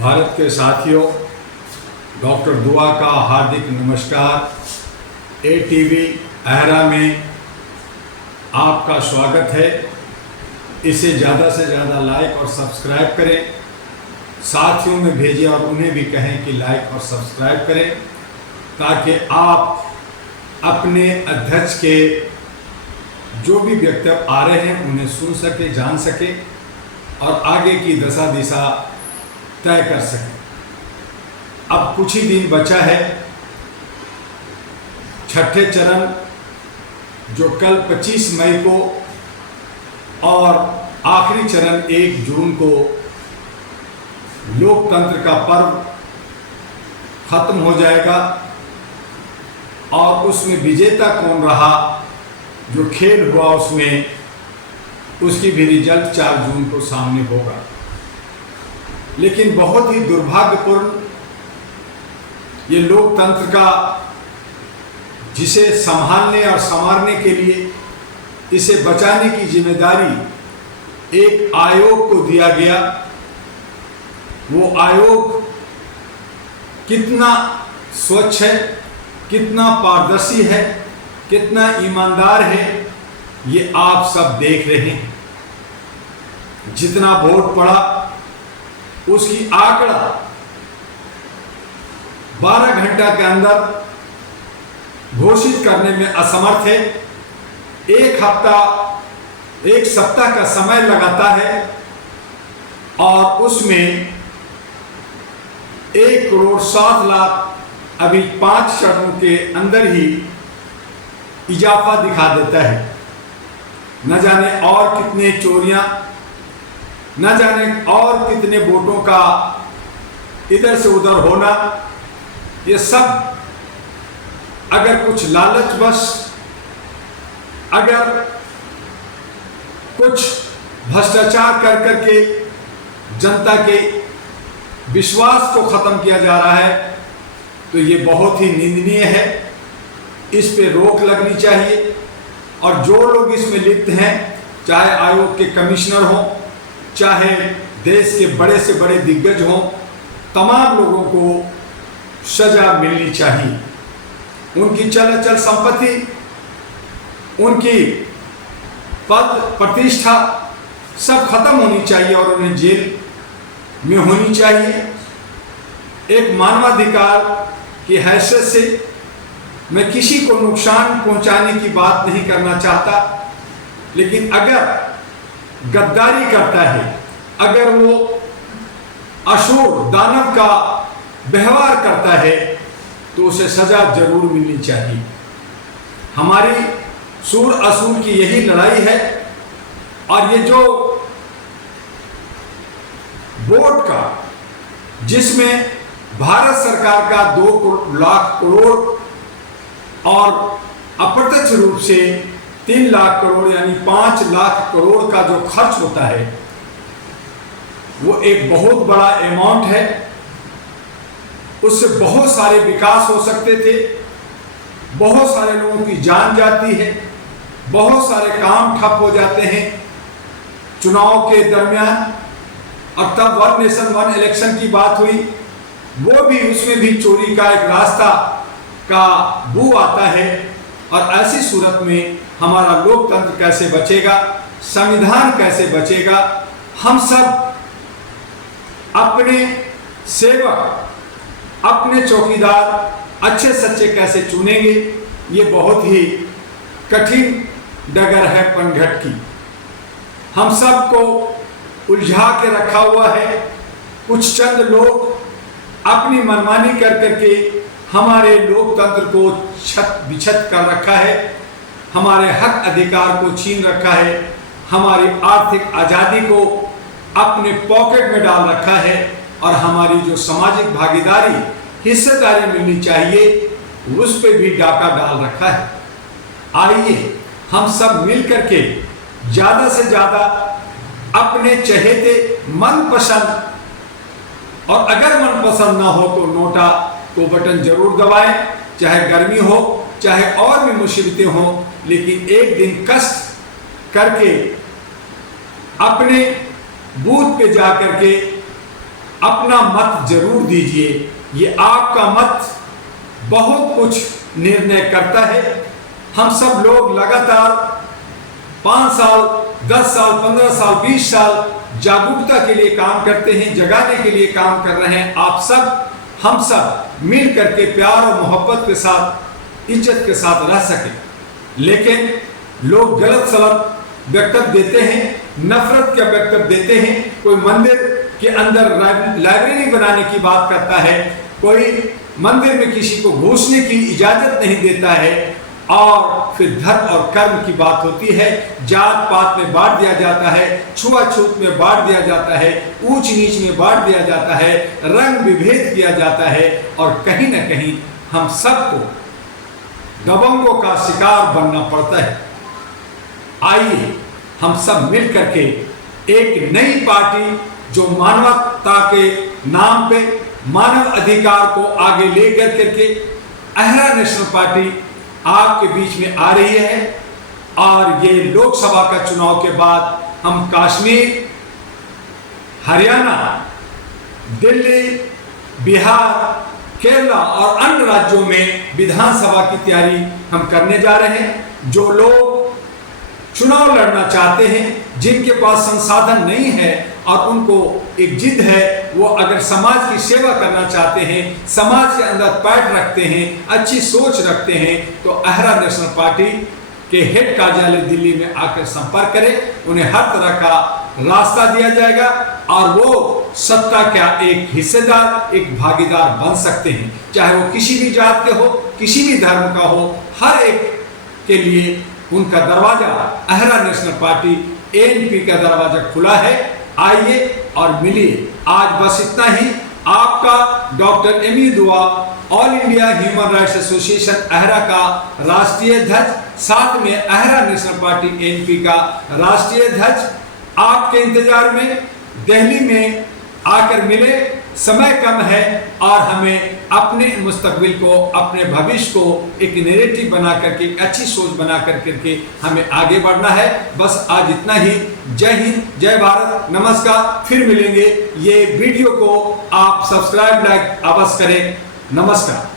भारत के साथियों, डॉक्टर दुआ का हार्दिक नमस्कार। एटीवी अहरा में आपका स्वागत है। इसे ज़्यादा से ज़्यादा लाइक और सब्सक्राइब करें, साथियों में भेजें और उन्हें भी कहें कि लाइक और सब्सक्राइब करें, ताकि आप अपने अध्यक्ष के जो भी वक्तव्य आ रहे हैं उन्हें सुन सके, जान सके और आगे की दशा दिशा तय कर सकें। अब कुछ ही दिन बचा है। छठे चरण जो कल 25 मई को और आखिरी चरण 1 जून को लोकतंत्र का पर्व खत्म हो जाएगा और उसमें विजेता कौन रहा, जो खेल हुआ उसमें, उसकी भी रिजल्ट 4 जून को सामने होगा। लेकिन बहुत ही दुर्भाग्यपूर्ण ये लोकतंत्र का, जिसे संभालने और संवारने के लिए इसे बचाने की जिम्मेदारी एक आयोग को दिया गया। वो आयोग कितना स्वच्छ है, कितना पारदर्शी है, कितना ईमानदार है, ये आप सब देख रहे हैं। जितना वोट पड़ा उसकी आंकड़ा 12 घंटा के अंदर घोषित करने में असमर्थ है। एक सप्ताह का समय लगाता है और उसमें 1,07,00,000 अभी 5 चरणों के अंदर ही इजाफा दिखा देता है। न जाने और कितने चोरियां, न जाने और कितने वोटों का इधर से उधर होना, ये सब अगर कुछ लालचवश, अगर कुछ भ्रष्टाचार कर करके जनता के विश्वास को खत्म किया जा रहा है, तो ये बहुत ही निंदनीय है। इस पे रोक लगनी चाहिए और जो लोग इसमें लिप्त हैं, चाहे आयोग के कमिश्नर हों, चाहे देश के बड़े से बड़े दिग्गज हों, तमाम लोगों को सजा मिलनी चाहिए। उनकी चल अचल संपत्ति, उनकी पद प्रतिष्ठा सब खत्म होनी चाहिए और उन्हें जेल में होनी चाहिए। एक मानवाधिकार की हैसियत से मैं किसी को नुकसान पहुंचाने की बात नहीं करना चाहता, लेकिन अगर गद्दारी करता है, अगर वो असुर दानव का व्यवहार करता है, तो उसे सजा जरूर मिलनी चाहिए। हमारी सूर असुर की यही लड़ाई है। और ये जो वोट का, जिसमें भारत सरकार का 2 लाख करोड़ और अप्रत्यक्ष रूप से 3 लाख करोड़ यानी 5 लाख करोड़ का जो खर्च होता है, वो एक बहुत बड़ा अमाउंट है। उससे बहुत सारे विकास हो सकते थे, बहुत सारे लोगों की जान जाती है, बहुत सारे काम ठप हो जाते हैं चुनाव के दरमियान। और तब 1 नेशन 1 इलेक्शन की बात हुई, वो भी, उसमें भी चोरी का एक रास्ता का बू आता है। और ऐसी सूरत में हमारा लोकतंत्र कैसे बचेगा, संविधान कैसे बचेगा, हम सब अपने सेवक, अपने चौकीदार अच्छे सच्चे कैसे चुनेंगे, ये बहुत ही कठिन डगर है पनघट की। हम सबको उलझा के रखा हुआ है। कुछ चंद लोग अपनी मनमानी कर करके हमारे लोकतंत्र को छत बिछत कर रखा है, हमारे हक अधिकार को छीन रखा है, हमारी आर्थिक आज़ादी को अपने पॉकेट में डाल रखा है और हमारी जो सामाजिक भागीदारी, हिस्सेदारी मिलनी चाहिए, उस पर भी डाका डाल रखा है। आइए हम सब मिल करके ज़्यादा से ज़्यादा अपने चहेते मनपसंद, और अगर मनपसंद ना हो तो नोटा को बटन जरूर दबाएं, चाहे गर्मी हो, चाहे और भी मुसीबतें हो, लेकिन एक दिन कष्ट करके अपने बूथ पे जा करके अपना मत जरूर दीजिए। ये आपका मत बहुत कुछ निर्णय करता है। हम सब लोग लगातार 5 साल, 10 साल, 15 साल, 20 साल जागरूकता के लिए काम करते हैं, जगाने के लिए काम कर रहे हैं। आप सब, हम सब मिल करके प्यार और मोहब्बत के साथ, इज्जत के साथ रह सके। लेकिन लोग गलत सलत वक्तव्य देते हैं, नफरत का वक्तव्य देते हैं। कोई मंदिर के अंदर लाइब्रेरी बनाने की बात करता है, कोई मंदिर में किसी को घुसने की इजाजत नहीं देता है, और फिर धर्म और कर्म की बात होती है। जात पात में बांट दिया जाता है, छुआछूत में बांट दिया जाता है, ऊंच नीच में बांट दिया जाता है, रंग विभेद किया जाता है, और कहीं ना कहीं हम सबको दबंगों का शिकार बनना पड़ता है। आइए हम सब मिल करके एक नई पार्टी जो मानवता के नाम पे मानव अधिकार को आगे लेकर करके अहरा नेशनल पार्टी आपके बीच में आ रही है। और ये लोकसभा का चुनाव के बाद हम कश्मीर, हरियाणा, दिल्ली, बिहार, केरला और अन्य राज्यों में विधानसभा की तैयारी हम करने जा रहे हैं। जो लोग चुनाव लड़ना चाहते हैं, जिनके पास संसाधन नहीं है और उनको एक जिद है, वो अगर समाज की सेवा करना चाहते हैं, समाज के अंदर पैठ रखते हैं, अच्छी सोच रखते हैं, तो अहरा नेशनल पार्टी के हेड कार्यालय दिल्ली में आकर संपर्क करें। उन्हें हर तरह का रास्ता दिया जाएगा और वो सत्ता का एक हिस्सेदार, एक भागीदार बन सकते हैं। चाहे वो किसी भी जात के हो, किसी भी धर्म का हो, हर एक के लिए उनका दरवाजा, अहरा नेशनल पार्टी एएनपी का दरवाजा खुला है। आइए और मिलिए। आज बस इतना ही। आपका doctor Ami Dua, All India Human Rights Association AHRA का राष्ट्रीय ध्वज, साथ में अहरा नेशनल पार्टी एएनपी का राष्ट्रीय ध्वज आपके इंतजार में दिल्ली में आकर मिले। समय कम है और हमें अपने मुस्तकबिल को, अपने भविष्य को एक नैरेटिव बना करके, अच्छी सोच बना करके हमें आगे बढ़ना है। बस आज इतना ही। जय हिंद, जय भारत, नमस्कार। फिर मिलेंगे। ये वीडियो को आप सब्सक्राइब, लाइक अवश्य करें। नमस्कार।